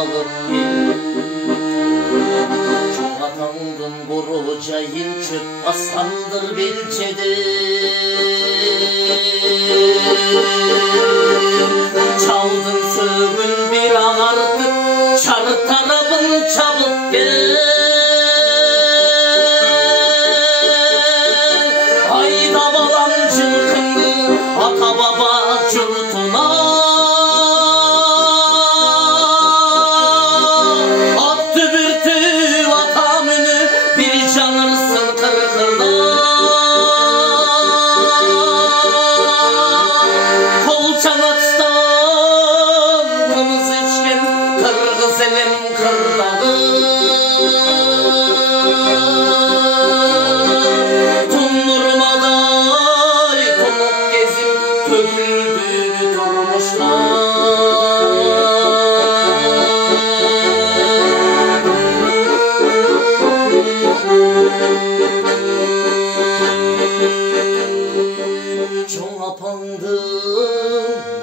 алып Атаңдың құры жайын чөп басқандыр белчеде Чалдың сөгін бір ағартып Чар тарабын чабып кел Айда балам жылқыңды ата баба жұртына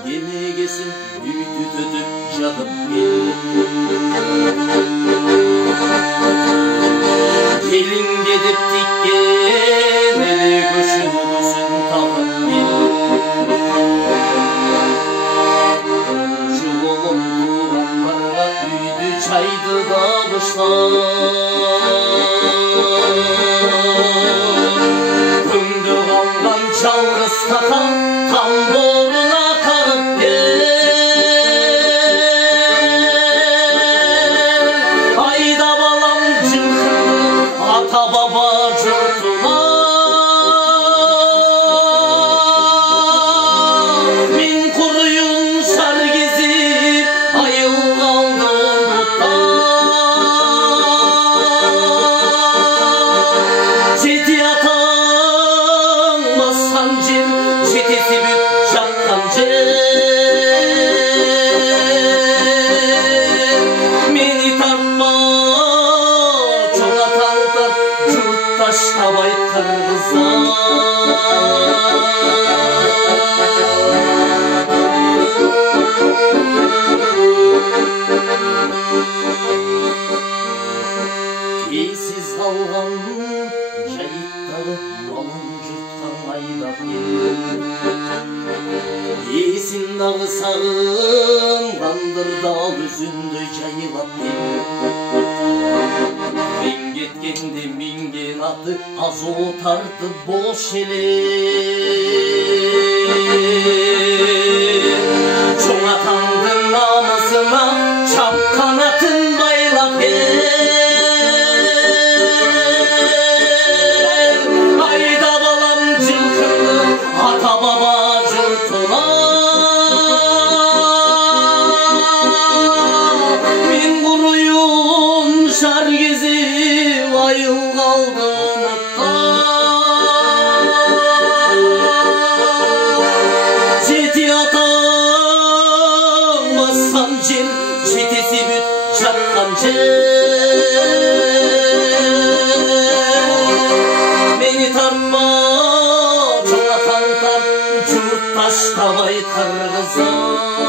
Емегесін үйті төтіп жатып келінге деп тиккен әлі көшігісін тағып Жұлылым туғанларға үйді жайды да Күнді қалған жалғыз қақан тамборына қарып Айда балам жылқыңды ата баба жұртына Мен құрыйын шар кезіп айыл қалды ұмытта Жеті атаң басқан жер жетесі бүт жатқан жер Мені тартпа чоң атаңдар жұрт таштабай қырғыздар Кейсіз қалған жайыттағы малын жұртқан айдап Есін дағы сағынғандыр дал үзінді жайылап Мен кеткенде минген аты аз отарды бош еле Чоң атаңдың намысына чапқан атын байлап Айда балам жылқыңды ата баба жұртына Мен құрыйын жар кезіп айыл қалды ұмытта Жеті атаң басқан жер жетесі бүт жатқан жер Мені тартма чоң атаңдар жұрт таштабай қырғыздар